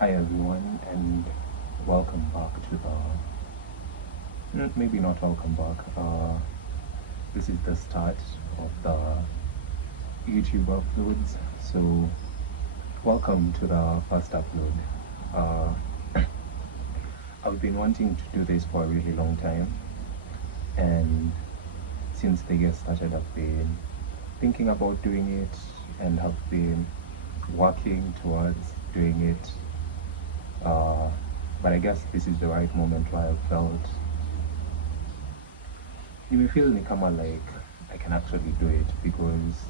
Hi everyone, and welcome back to maybe not welcome back. This is the start of the YouTube uploads. So, welcome to the first upload. Uh, I've been wanting to do this for a really long time, and since the year started, I've been thinking about doing it and have been working towards doing it. Uh, but I guess this is the right moment where I felt nimefeel ni kama like I can actually do it because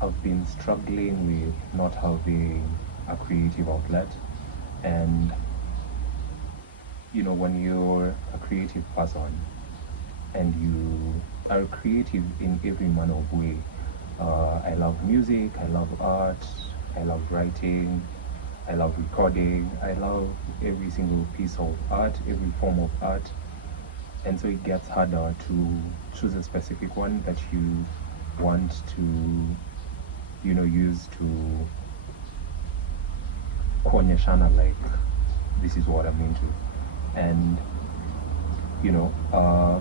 I've been struggling with not having a creative outlet. And when you're a creative person and you are creative in every manner of way, I love music, I love art, I love writing, I love recording, I love every single piece of art, every form of art. And so it gets harder to choose a specific one that you want to use to kuonyeshana like this is what I'm into. And you know uh,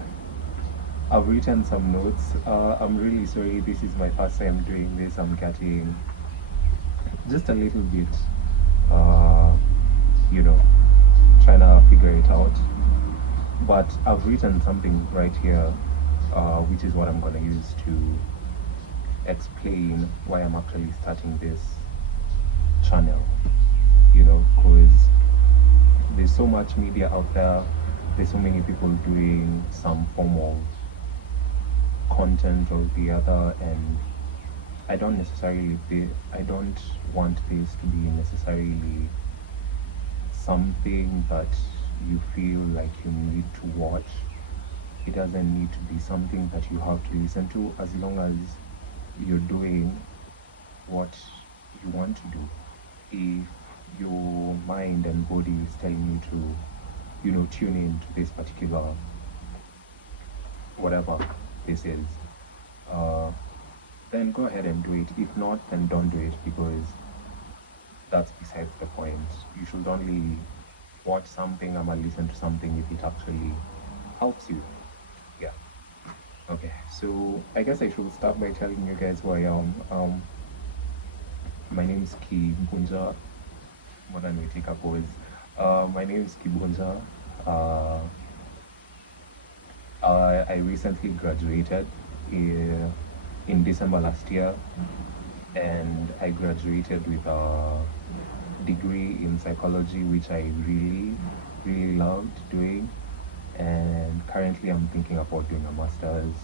I've written some notes. I'm really sorry, this is my first time doing this. I'm getting just a little bit uh, you know trying to figure it out, but I've written something right here, which is what I'm going to use to explain why I'm actually starting this channel. Because there's so much media out there, there's so many people doing some form of content or the other, and I don't want this to be necessarily something that you feel like you need to watch. It doesn't need to be something that you have to listen to, as long as you're doing what you want to do. If your mind and body is telling you to, tune in to this particular whatever this is, uh, then go ahead and do it. If not, then don't do it, because that's besides the point. You should only watch something or listen to something if it actually helps you. Yeah. Okay. So I guess I should start by telling you guys who I am. My name is Kibunja. More than we take a pause. My name is Kibunja. Uh, I recently graduated in December last year, and I graduated with a degree in psychology, which I really, really loved doing. And currently, I'm thinking about doing a master's,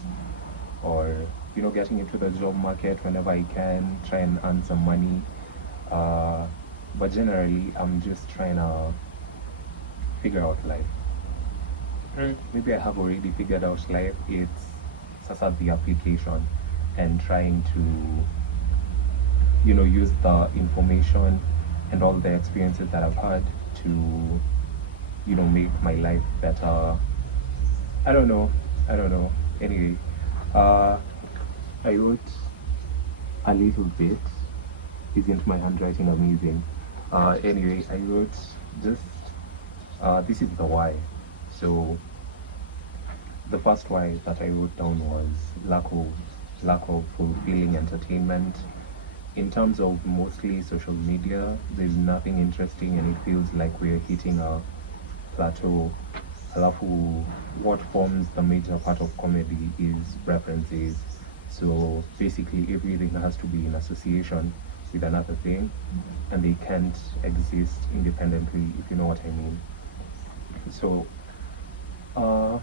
or getting into the job market whenever I can, try and earn some money. Uh, but generally, I'm just trying to figure out life. Maybe I have already figured out life. It's sasa the application and trying to use the information and all the experiences that I've had to make my life better. I don't know anyway. uh I wrote a little bit. Isn't my handwriting amazing? Anyway, I wrote just this is the why. So the first why that I wrote down was lack of fulfilling entertainment. In terms of mostly social media, there's nothing interesting, and it feels like we're hitting a plateau. Alafu, what forms the major part of comedy is references. So basically, everything has to be in association with another thing, and they can't exist independently, if you know what I mean. So, uh,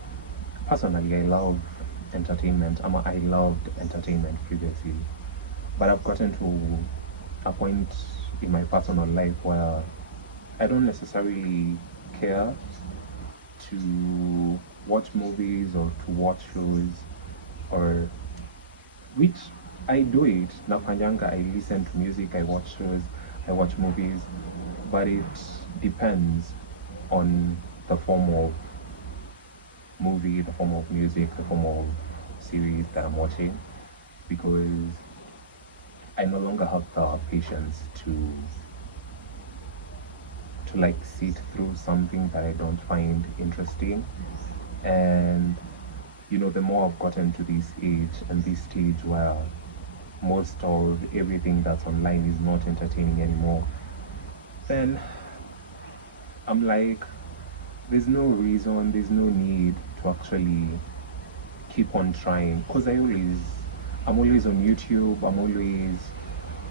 personally, I love entertainment. I loved entertainment previously, but I've gotten to a point in my personal life where I don't necessarily care to watch movies or to watch shows, or which I do it. Nafanyanga, I listen to music, I watch shows, I watch movies, but it depends on the form of movie, the form of music, the form of series that I'm watching, because I no longer have the patience to to like sit through something that I don't find interesting. And the more I've gotten to this age and this stage where most of everything that's online is not entertaining anymore, then I'm like, there's no reason, there's no need to actually keep on trying. Because I'm always on YouTube, I'm always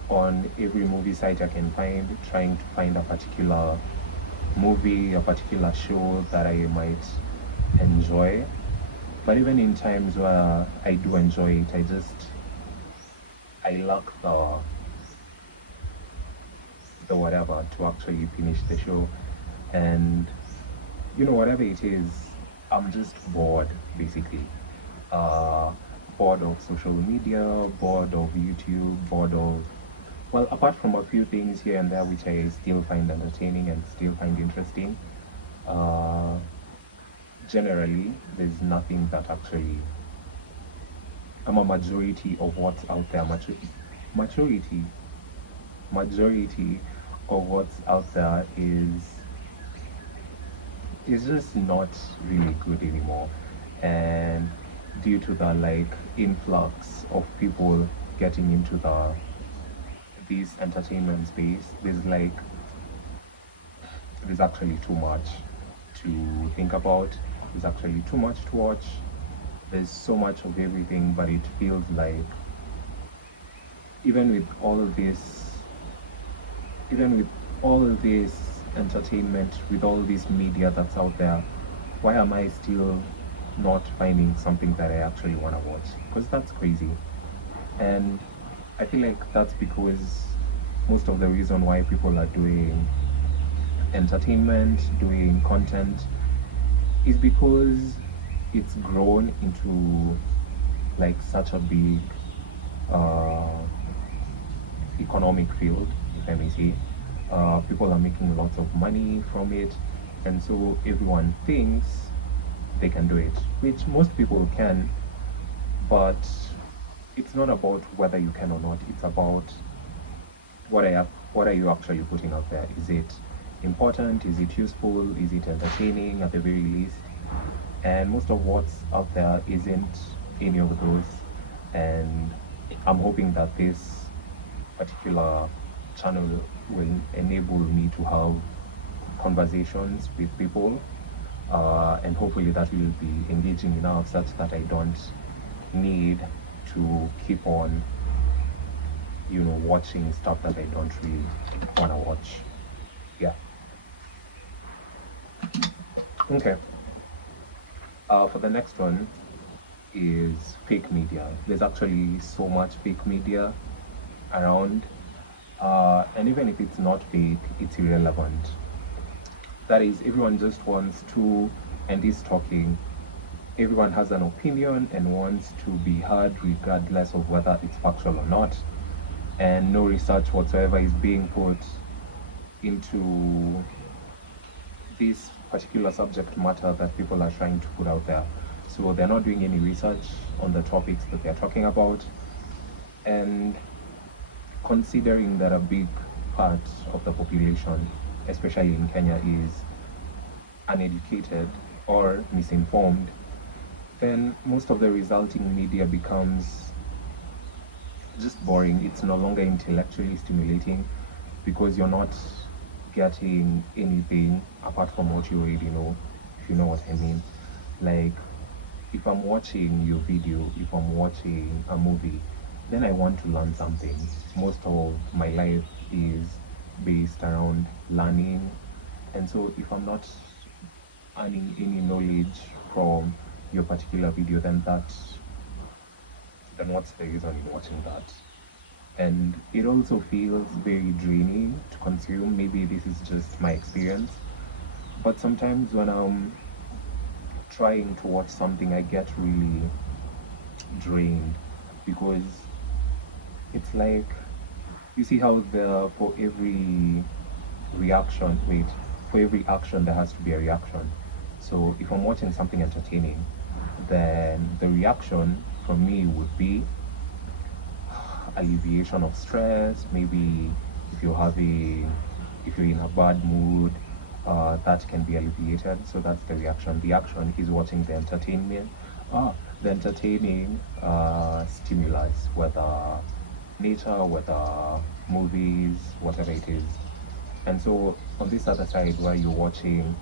on every movie site I can find, trying to find a particular movie, a particular show that I might enjoy. But even in times where I do enjoy it, I lack the whatever to actually finish the show. And whatever it is, I'm just bored, basically. Uh, Bored of social media, bored of YouTube, bored of, well, apart from a few things here and there which I still find entertaining and still find interesting, uh, generally, there's nothing that actually, I'm a majority of what's out there, maturity, majority of what's out there is just not really good anymore. And due to the like influx of people getting into this entertainment space, there's actually too much to think about. There's actually too much to watch. There's so much of everything, but it feels like even with all of this, even with all of this entertainment, with all this media that's out there, why am I still not finding something that I actually want to watch? Because that's crazy. And I feel like that's because most of the reason why people are doing entertainment, doing content, is because it's grown into like such a big uh, economic field, if I may say. People are making lots of money from it, and so everyone thinks they can do it, which most people can, but it's not about whether you can or not. It's about what are you actually putting out there? Is it important? Is it useful? Is it entertaining at the very least? And most of what's out there isn't any of those. And I'm hoping that this particular channel will enable me to have conversations with people, and hopefully that will be engaging enough such that I don't need to keep on watching stuff that I don't really want to watch. Yeah. Okay. For the next one is fake media. There's actually so much fake media around, and even if it's not fake, it's irrelevant. That is, everyone just wants to and is talking. Everyone has an opinion and wants to be heard regardless of whether it's factual or not. And no research whatsoever is being put into this particular subject matter that people are trying to put out there. So they're not doing any research on the topics that they're talking about. And considering that a big part of the population, especially in Kenya, is uneducated or misinformed, then most of the resulting media becomes just boring. It's no longer intellectually stimulating because you're not getting anything apart from what you already know, if you know what I mean. Like, if I'm watching your video, if I'm watching a movie, then I want to learn something. Most of my life is based around learning, and so if I'm not earning any knowledge from your particular video, then what's the reason in watching that? And it also feels very draining to consume. Maybe this is just my experience, but sometimes when I'm trying to watch something, I get really drained because it's like, you see how for every for every action there has to be a reaction. So if I'm watching something entertaining, then the reaction from me would be alleviation of stress. Maybe if you're having if you're in a bad mood, that can be alleviated. So that's the reaction. The action is watching the entertainment, the entertaining stimulus, whether nature, whether movies, whatever it is. And so on this other side, where you're watching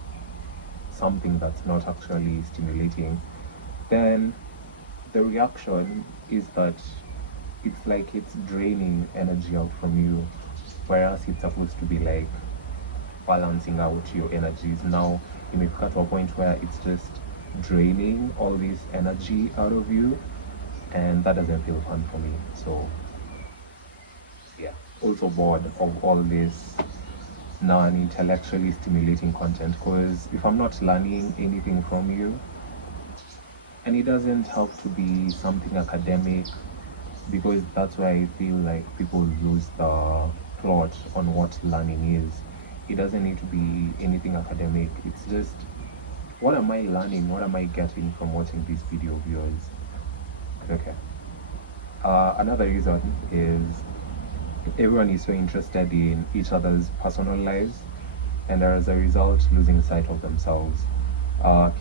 something that's not actually stimulating, then the reaction is that it's like it's draining energy out from you, whereas it's supposed to be like balancing out your energies. Now you may cut to a point where it's just draining all this energy out of you, and that doesn't feel fun for me. So yeah, also bored of all this non-intellectually stimulating content, because if I'm not learning anything from you, and it doesn't have to be something academic, because that's why I feel like people lose the plot on what learning is. It doesn't need to be anything academic. It's just, what am I learning? What am I getting from watching these video of yours? Okay. Another reason is everyone is so interested in each other's personal lives, and as a result, losing sight of themselves.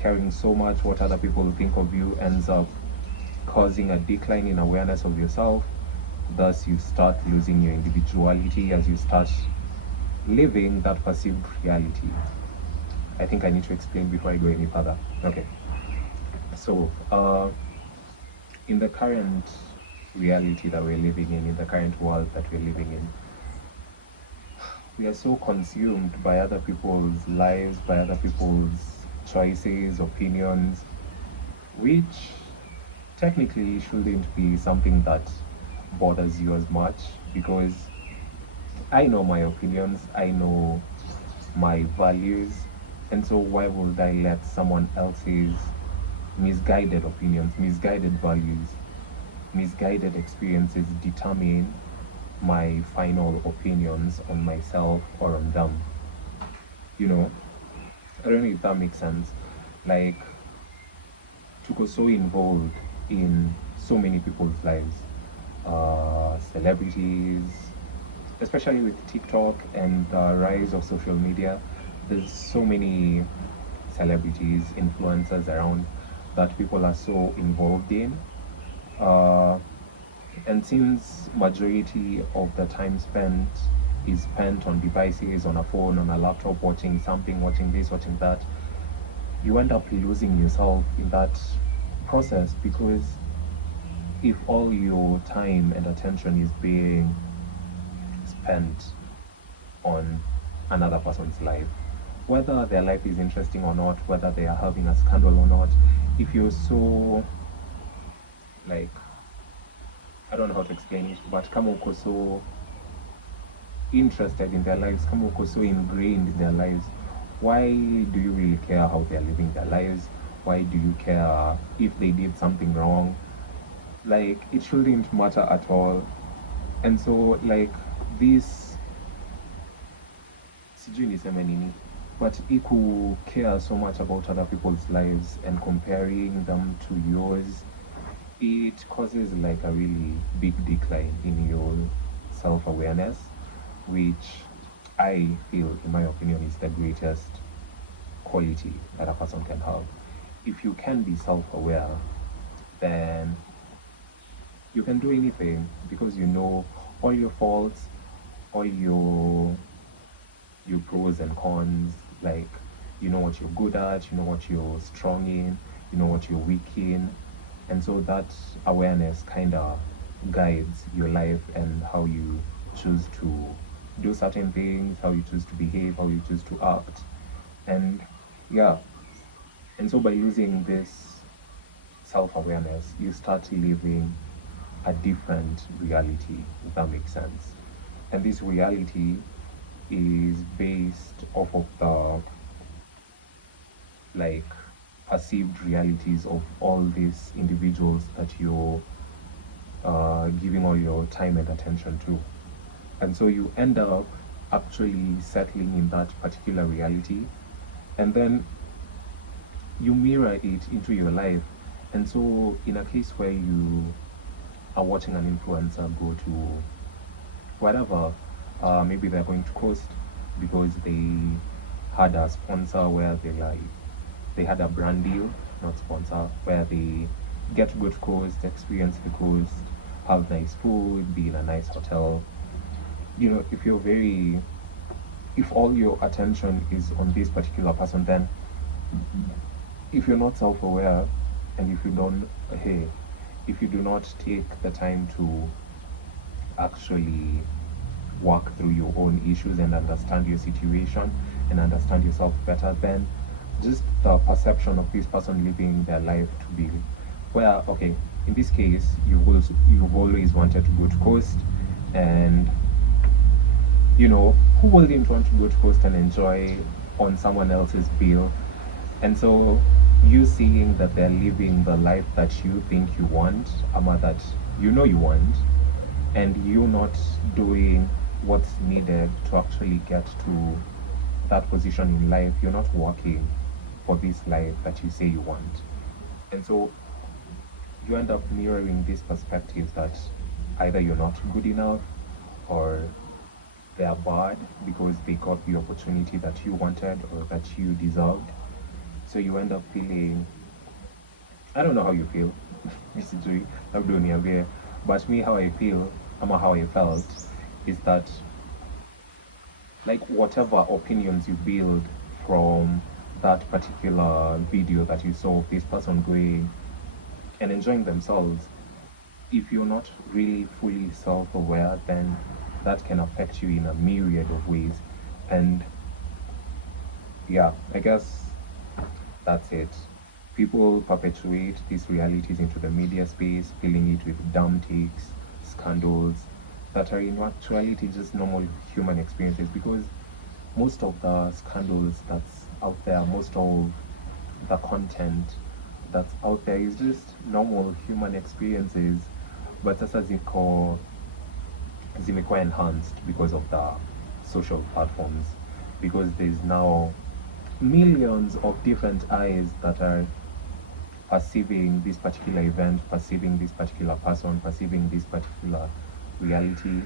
Caring so much what other people think of you ends up causing a decline in awareness of yourself. Thus, you start losing your individuality as you start living that perceived reality. I think I need to explain before I go any further. Okay. So, in the current reality that we're living in the current world that we're living in, we are so consumed by other people's lives, by other people's choices, opinions, which technically shouldn't be something that bothers you as much, because I know my opinions, I know my values, and so why would I let someone else's misguided opinions, misguided values, misguided experiences determine my final opinions on myself or on them? You know, I don't know if that makes sense. Like, to go so involved in so many people's lives, celebrities, especially with TikTok and the rise of social media. There's so many celebrities, influencers around that people are so involved in. Uh, and since majority of the time spent is spent on devices, on a phone, on a laptop, watching something, watching this, watching that, you end up losing yourself in that process, because if all your time and attention is being spent on another person's life, whether their life is interesting or not, whether they are having a scandal or not, if you're so, like, I don't know how to explain it, but kama uko so interested in their lives, kama uko so ingrained in their lives, why do you really care how they're living their lives? Why do you care if they did something wrong? Like, it shouldn't matter at all. And so, like, this, sijui niseme nini, but iku care so much about other people's lives and comparing them to yours, it causes like a really big decline in your self-awareness, which I feel, in my opinion, is the greatest quality that a person can have. If you can be self-aware, then you can do anything, because you know all your faults, all your pros and cons. Like, you know what you're good at, you know what you're strong in, you know what you're weak in, and so that awareness kind of guides your life and how you choose to do certain things, how you choose to behave, how you choose to act. And yeah, and so by losing this self-awareness, you start living a different reality, if that makes sense. And this reality is based off of the, like, perceived realities of all these individuals that you're giving all your time and attention to. And so you end up actually settling in that particular reality, and then you mirror it into your life. And so, in a case where you are watching an influencer go to whatever, maybe they're going to Coast, because they had a sponsor where they had a brand deal, not sponsor, where they get to go to coast, experience the coast, have nice food, be in a nice hotel. If you're very, if all your attention is on this particular person, then if you're not self-aware, and if you don't, hey, if you do not take the time to actually work through your own issues and understand your situation and understand yourself better, then just the perception of this person living their life to be where, okay, in this case, you've always wanted to go to coast, and who wouldn't want to go to coast and enjoy on someone else's bill? And so you seeing that they're living the life that you think you want, ama that you want, and you not doing what's needed to actually get to that position in life, you're not working for this life that you say you want. And so you end up mirroring these perspectives that either you're not good enough, or they are bad because they got the opportunity that you wanted or that you deserved. So you end up feeling, I don't know how you feel, basically, but me, how I feel, how I felt, is that like whatever opinions you build from that particular video that you saw of this person going and enjoying themselves, if you're not really fully self-aware, then that can affect you in a myriad of ways. And yeah, I guess that's it. People perpetuate these realities into the media space, filling it with dumb takes, scandals that are in actuality just normal human experiences, because most of the scandals that's out there, most of the content that's out there is just normal human experiences, but sasa zimekuwa enhanced because of the social platforms, because there's now millions of different eyes that are perceiving this particular event, perceiving this particular person, perceiving this particular reality.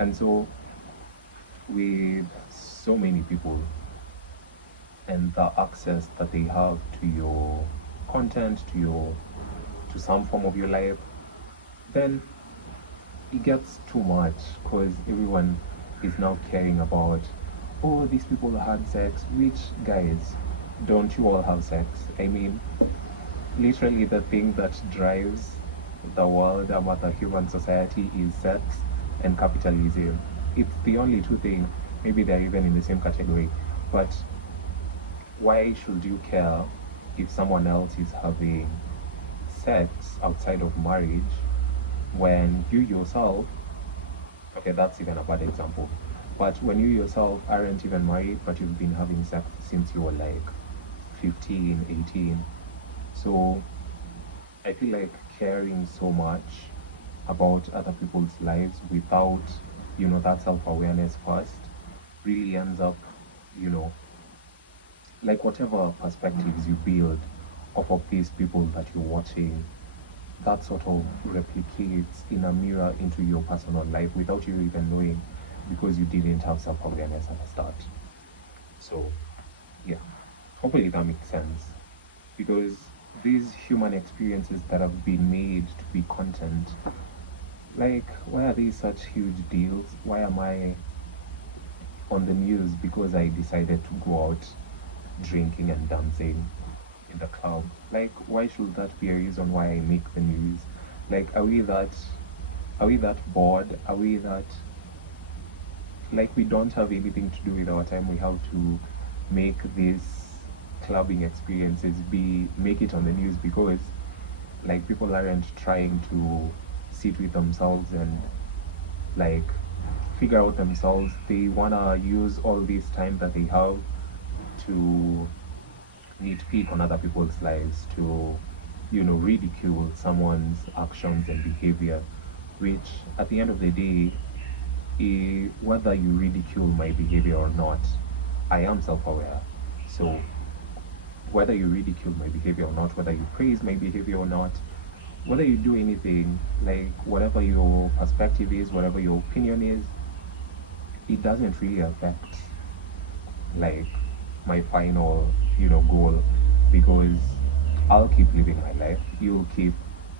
And so with so many people and the access that they have to your content, to some form of your life, then it gets too much, because everyone is now caring about, oh, these people had sex. Which guys, don't you all have sex? I mean, literally the thing that drives the world about the human society is sex and capitalism. It's the only two things. Maybe they're even in the same category. But why should you care if someone else is having sex outside of marriage when you yourself, okay, that's even a bad example, but when you yourself aren't even married, but you've been having sex since you were like 15, 18? So I feel like caring so much about other people's lives without, that self-awareness first really ends up, you know, like whatever perspectives you build off of these people that you're watching, that sort of replicates in a mirror into your personal life without you even knowing, because you didn't have self-awareness at the start. So yeah, hopefully that makes sense, because these human experiences that have been made to be content, like, why are these such huge deals? Why am I on the news because I decided to go out drinking and dancing in the club? Like, why should that be a reason why I make the news? Like, are we that bored? Are we that, like, we don't have anything to do with our time? We have to make these clubbing experiences be make it on the news, because like people aren't trying to sit with themselves and like figure out themselves. They wanna use all this time that they have to nitpick on other people's lives, to ridicule someone's actions and behavior, which at the end of the day, whether you ridicule my behavior or not, I am self-aware. So whether you ridicule my behavior or not, whether you praise my behavior or not, whether you do anything, like whatever your perspective is, whatever your opinion is, it doesn't really affect like my final, goal, because I'll keep living my life. You'll keep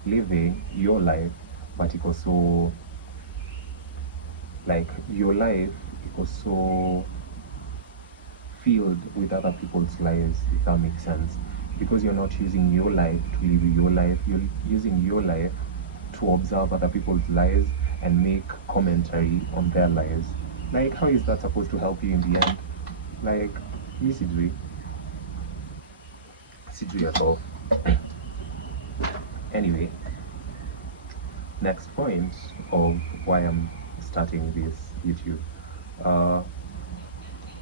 living your life, but it was so like your life, it was so filled with other people's lives, if that makes sense. Because you're not using your life to live your life, you're using your life to observe other people's lives and make commentary on their lives. Like, how is that supposed to help you in the end? Like, Sijui, Sijui yourself. Anyway, next point of why I'm starting this YouTube. Uh,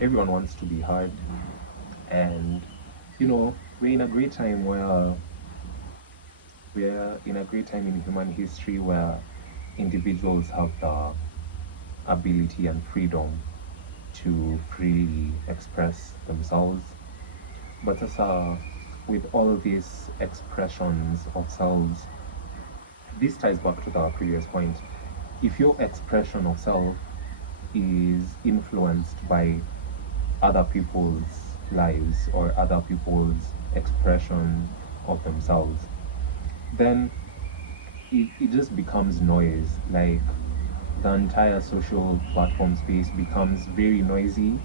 Everyone wants to be heard, and we're in a great time where we're in a great time in human history where individuals have the ability and freedom to freely express themselves. But as with all these expressions of selves, this ties back to the previous point. If your expression of self is influenced by other people's lives or other people's expression of themselves, then it just becomes noise. Like the entire social platform space becomes very noisy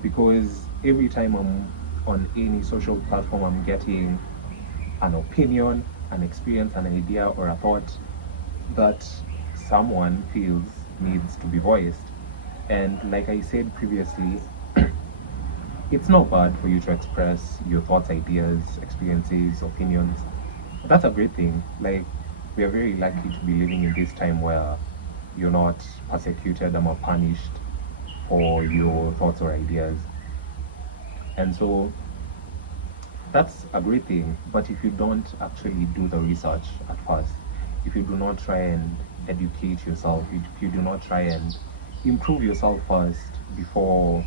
because every time I'm on any social platform, I'm getting an opinion, an experience, an idea, or a thought that someone feels needs to be voiced. And like I said previously, it's not bad for you to express your thoughts, ideas, experiences, opinions. That's a great thing. Like, we are very lucky to be living in this time where you're not persecuted or punished for your thoughts or ideas. And so that's a great thing. But if you don't actually do the research at first, if you do not try and educate yourself, if you do not try and improve yourself first before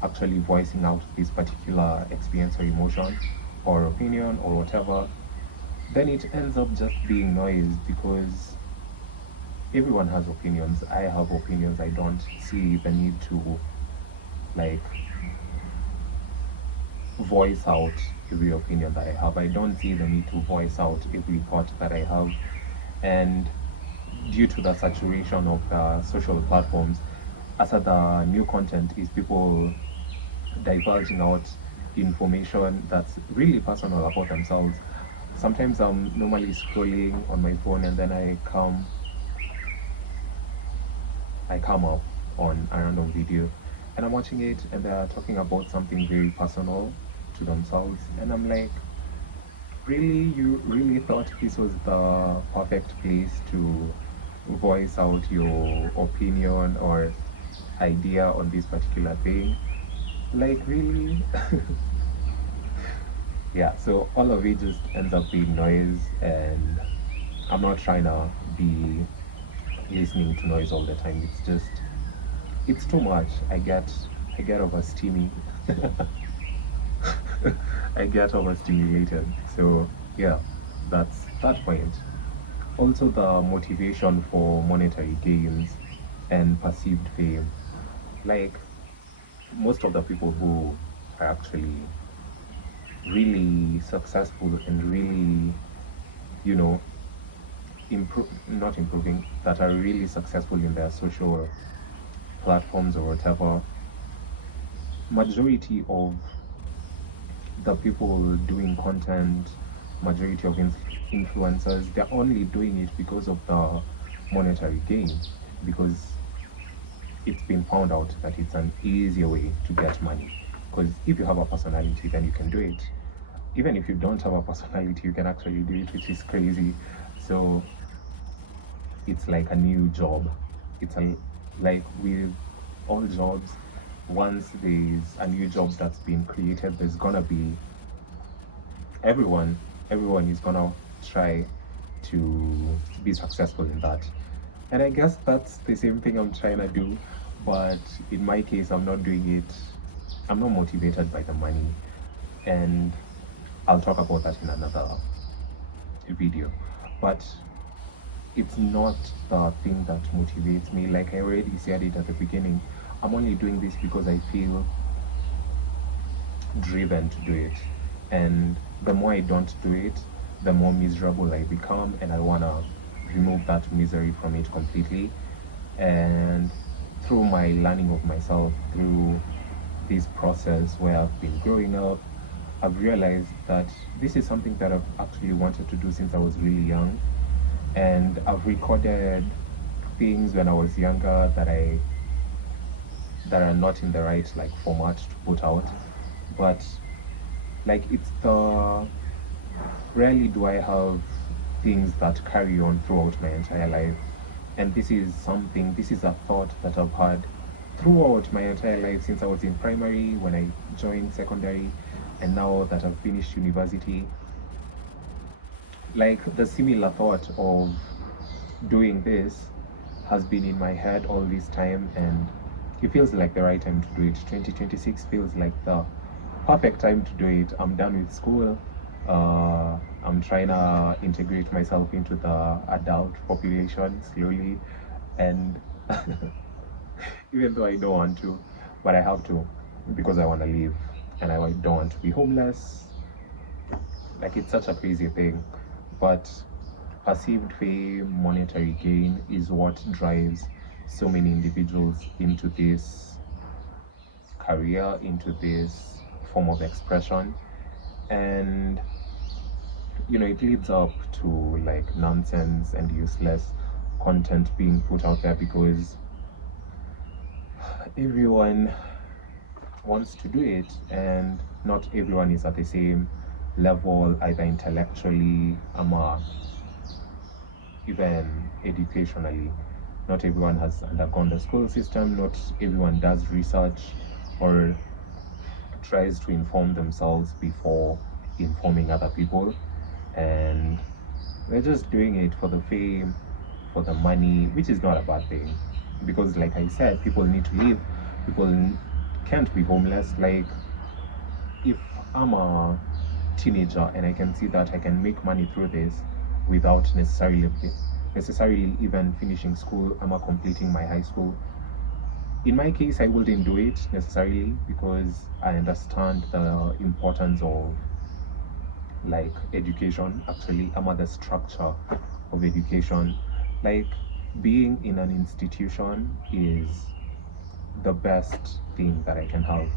actually voicing out this particular experience or emotion or opinion or whatever, then it ends up just being noise because everyone has opinions. I have opinions. I don't see the need to like voice out every opinion that I have. I don't see the need to voice out every thought that I have. And due to the saturation of the social platforms, as the new content is people divulging out information that's really personal about themselves. Sometimes I'm normally scrolling on my phone and then I come up on a random video and I'm watching it and they're talking about something very personal to themselves and I'm like, really, you really thought this was the perfect place to voice out your opinion or idea on this particular thing? Like, really? Yeah, so all of it just ends up being noise, and I'm not trying to be listening to noise all the time. It's just, it's too much. I get overstimulated. I get overstimulated. So yeah, that's that point. Also, the motivation for monetary gains and perceived fame. Like most of the people who are actually really successful and really, you know, not improving, that are really successful in their social platforms or whatever, majority of the people doing content, majority of influencers, they're only doing it because of the monetary gain, because it's been found out that it's an easier way to get money. Because if you have a personality, then you can do it. Even if you don't have a personality, you can actually do it, which is crazy. So it's like a new job. It's a like with all jobs, once there's a new job that's been created, there's gonna be everyone everyone is gonna try to be successful in that. And I guess that's the same thing I'm trying to do, but in my case I'm not doing it. I'm not motivated by the money, and I'll talk about that in another video. But it's not the thing that motivates me. Like I already said it at the beginning, I'm only doing this because I feel driven to do it. And the more I don't do it, the more miserable I become, and I want to remove that misery from it completely. And through my learning of myself, through this process where I've been growing up, I've realized that this is something that I've actually wanted to do since I was really young. And I've recorded things when I was younger that are not in the right like format to put out. But like it's the rarely do I have things that carry on throughout my entire life. And this is a thought that I've had throughout my entire life since I was in primary, when I joined secondary, and now that I've finished university. Like the similar thought of doing this has been in my head all this time, and it feels like the right time to do it. 2026 feels like the perfect time to do it. I'm done with school. I'm trying to integrate myself into the adult population slowly, and even though I don't want to, but I have to because I want to live and I don't want to be homeless. Like it's such a crazy thing, but perceived fame, monetary gain is what drives so many individuals into this career, into this form of expression. And it leads up to like nonsense and useless content being put out there because everyone wants to do it, and not everyone is at the same level, either intellectually or even educationally. Not everyone has undergone the school system, not everyone does research or tries to inform themselves before informing other people. And they're just doing it for the fame, for the money, which is not a bad thing. Because, like I said, people need to live. People can't be homeless. Like, if I'm a teenager and I can see that I can make money through this without necessarily even finishing school, I'm completing my high school. In my case, I wouldn't do it necessarily because I understand the importance of like education. Actually, I'm at the structure of education. Like being in an institution is the best thing that I can have.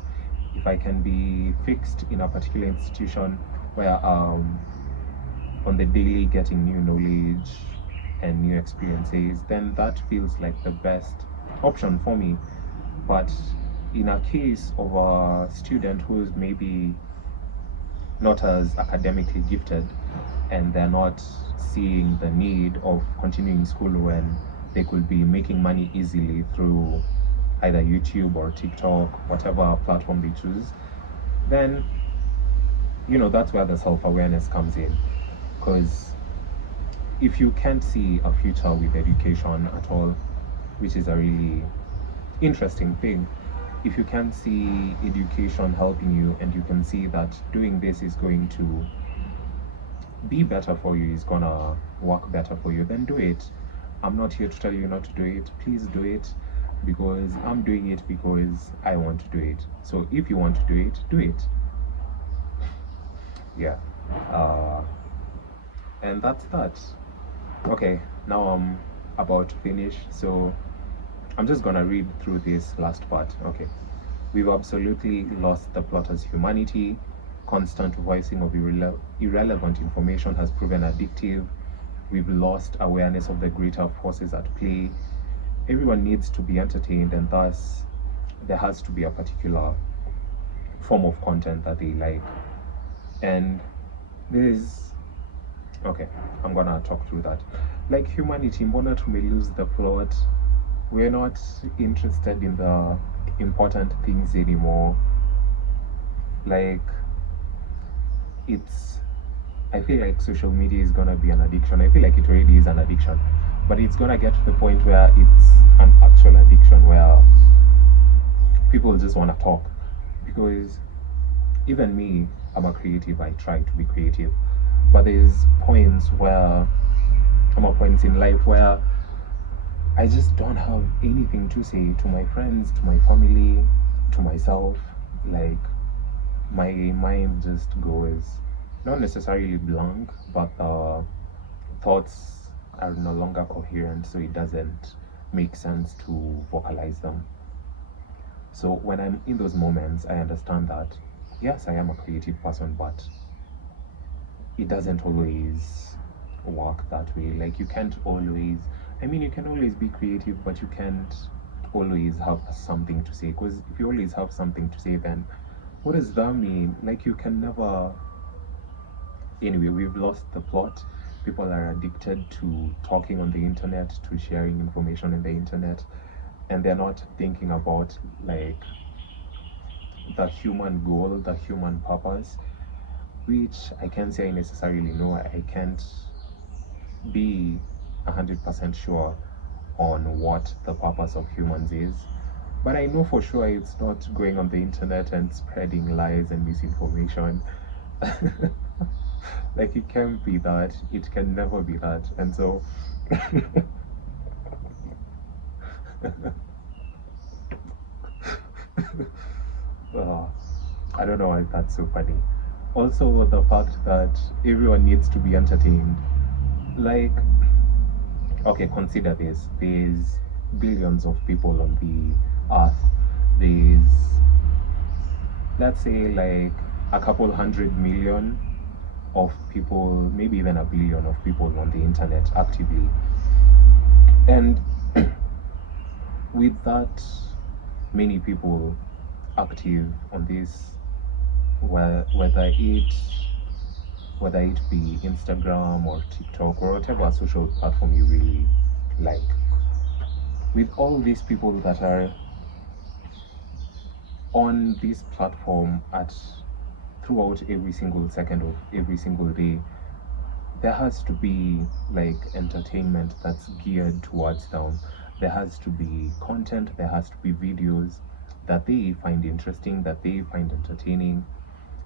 If I can be fixed in a particular institution where on the daily getting new knowledge and new experiences, then that feels like the best option for me. But in a case of a student who's maybe not as academically gifted and they're not seeing the need of continuing school when they could be making money easily through either YouTube or TikTok, whatever platform they choose, then that's where the self-awareness comes in. Because if you can't see a future with education at all, which is a really interesting thing, if you can't see education helping you and you can see that doing this is going to be better for you, is gonna work better for you, then do it. I'm not here to tell you not to do it. Please do it, because I'm doing it because I want to do it. So if you want to do it, do it. Yeah. uh and that's that. Okay, now I'm about to finish, so I'm just gonna read through this last part. Okay. We've absolutely lost the plot as humanity. Constant voicing of irrelevant information has proven addictive. We've lost awareness of the greater forces at play. Everyone needs to be entertained, and thus there has to be a particular form of content that they like. And there's okay, I'm gonna talk through that. Like humanity, mbona may lose the plot? We're not interested in the important things anymore. Like it's I feel like social media is gonna be an addiction. I feel like it already is an addiction, but it's gonna get to the point where it's an actual addiction where people just want to talk. Because even me, I'm a creative. I try to be creative, but there's points where I'm at points in life where I just don't have anything to say to my friends, to my family, to myself. Like my mind just goes not necessarily blank, but the thoughts are no longer coherent, so it doesn't make sense to vocalize them. So when I'm in those moments, I understand that yes, I am a creative person, but it doesn't always work that way. Like you can't always, I mean, you can always be creative, but you can't always have something to say. Because if you always have something to say, then what does that mean? Like you can never. Anyway, we've lost the plot. People are addicted to talking on the internet, to sharing information on the internet, and they're not thinking about like the human goal, the human purpose, which I can't say I necessarily know. I can't be 100% sure on what the purpose of humans is. But I know for sure it's not going on the internet and spreading lies and misinformation. Like it can't be that. It can never be that. And so uh, I don't know why that's so funny. Also, the fact that everyone needs to be entertained. Like, okay, consider this. There's billions of people on the earth. There's, let's say, like a couple 100 million of people, maybe even a billion of people on the internet actively. And with that many people active on this, whether it be Instagram or TikTok or whatever social platform you really like, with all these people that are on this platform at throughout every single second of every single day, there has to be like entertainment that's geared towards them. There has to be content, there has to be videos that they find interesting, that they find entertaining.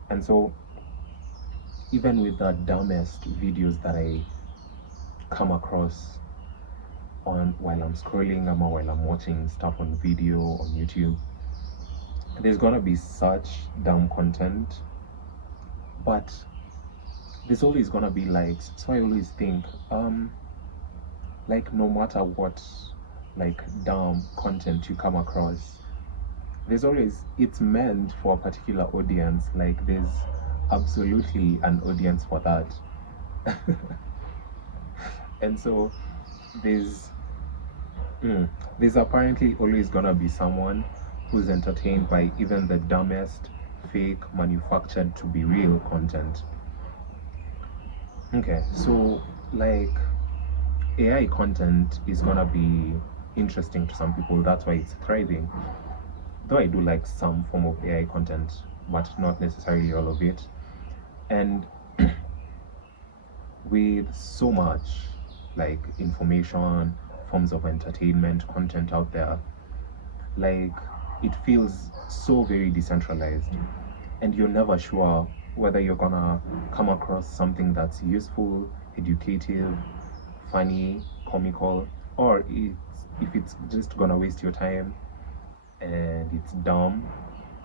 And so even with the dumbest videos that I come across on while I'm scrolling or while I'm watching stuff on video on YouTube, there's gonna be such dumb content, but there's always gonna be likes. So I always think, like no matter what like dumb content you come across, there's always it's meant for a particular audience. Like there's absolutely an audience for that. And so there's there's apparently always gonna be someone who's entertained by even the dumbest, fake, manufactured to be real content. Okay, so like AI content is gonna be interesting to some people. That's why it's thriving. Though I do like some form of AI content, but not necessarily all of it. And with so much like information, forms of entertainment, content out there, like it feels so very decentralized, and you're never sure whether you're gonna come across something that's useful, educative, funny, comical, or if it's just gonna waste your time and it's dumb.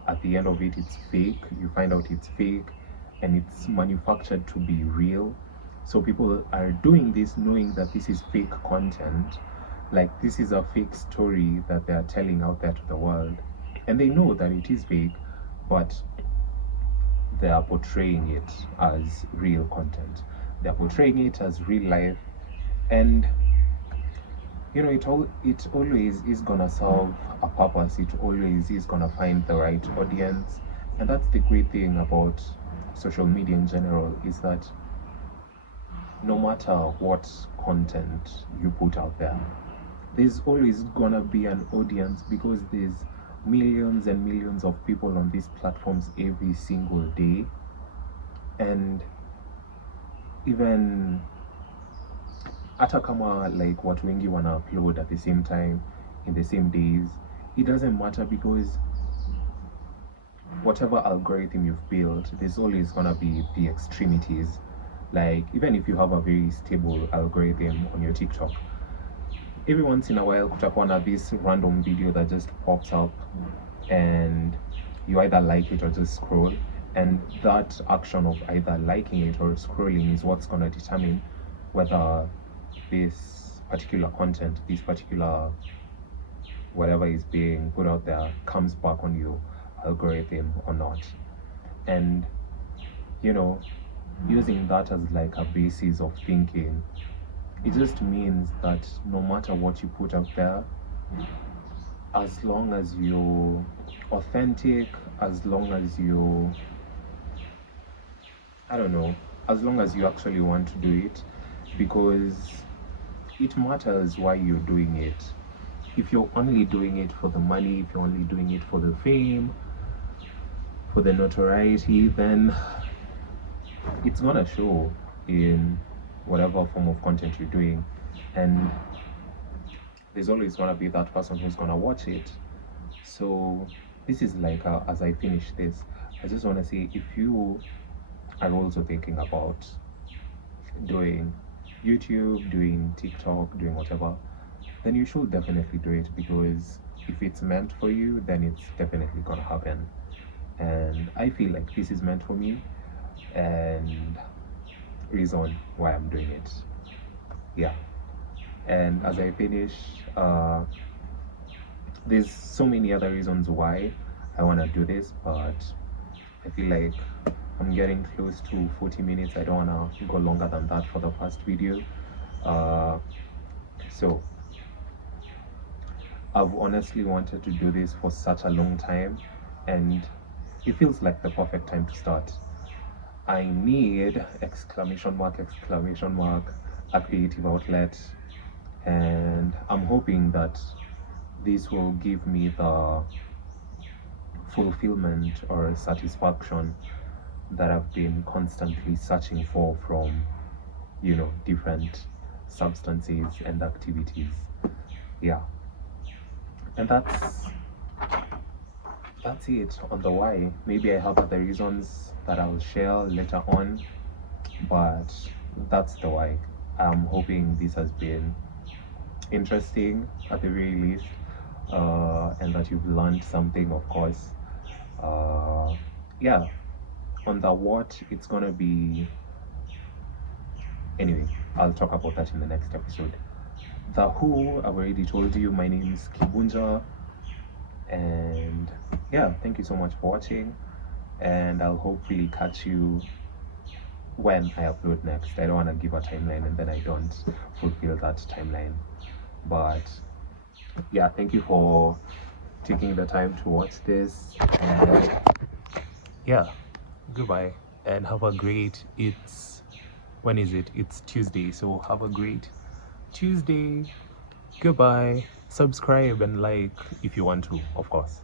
At the end of it, it's fake. You find out it's fake and it's manufactured to be real. So people are doing this knowing that this is fake content, like this is a fake story that they are telling out there to the world, and they know that it is fake, but they are portraying it as real content. They're portraying it as real life, and you know it always is gonna serve a purpose. It always is gonna find the right audience, and that's the great thing about social media in general, is that no matter what content you put out there, there's always gonna be an audience, because there's millions and millions of people on these platforms every single day. And even hata kama like watu wengi wana upload at the same time in the same days, it doesn't matter, because whatever algorithm you've built, there's always gonna be the extremities. Like even if you have a very stable algorithm on your TikTok, every once in a while kutakuwa na this random video that just pops up, and you either like it or just scroll, and that action of either liking it or scrolling is what's going to determine whether this particular content, this particular whatever is being put out there comes back on your algorithm or not. And you know, using that as like a basis of thinking, it just means that no matter what you put out there, as long as you're authentic, as long as you, I don't know, as long as you actually want to do it, because it matters why you're doing it. If you're only doing it for the money, if you're only doing it for the fame, for the notoriety, then it's gonna show in whatever form of content you're doing. And there's always gonna be that person who's gonna watch it. So this is like as I finish this, I just want to say, if you are also thinking about doing YouTube, doing TikTok, doing whatever, then you should definitely do it, because if it's meant for you, then it's definitely gonna happen. And I feel like this is meant for me, and reason why I'm doing it. Yeah. And as I finish, there's so many other reasons why I want to do this, but I feel like I'm getting close to 40 minutes. I don't want to go longer than that for the first video. So I've honestly wanted to do this for such a long time, and it feels like the perfect time to start. I need exclamation mark, a creative outlet, and I'm hoping that this will give me the fulfillment or satisfaction that I've been constantly searching for from, different substances and activities. Yeah. And that's it on the why. Maybe I have other reasons that I'll share later on, but that's the why. I'm hoping this has been interesting at the very least, and that you've learned something, of course. Yeah, on the what, it's gonna be, anyway, I'll talk about that in the next episode. The who, I've already told you. My name is Kibunja, and yeah, thank you so much for watching, and I'll hopefully catch you when I upload next. I don't want to give a timeline and then I don't fulfill that timeline. But yeah, thank you for taking the time to watch this, and yeah, goodbye, and have a great, when is it? It's Tuesday, so have a great Tuesday. Goodbye. Subscribe and like if you want to, of course.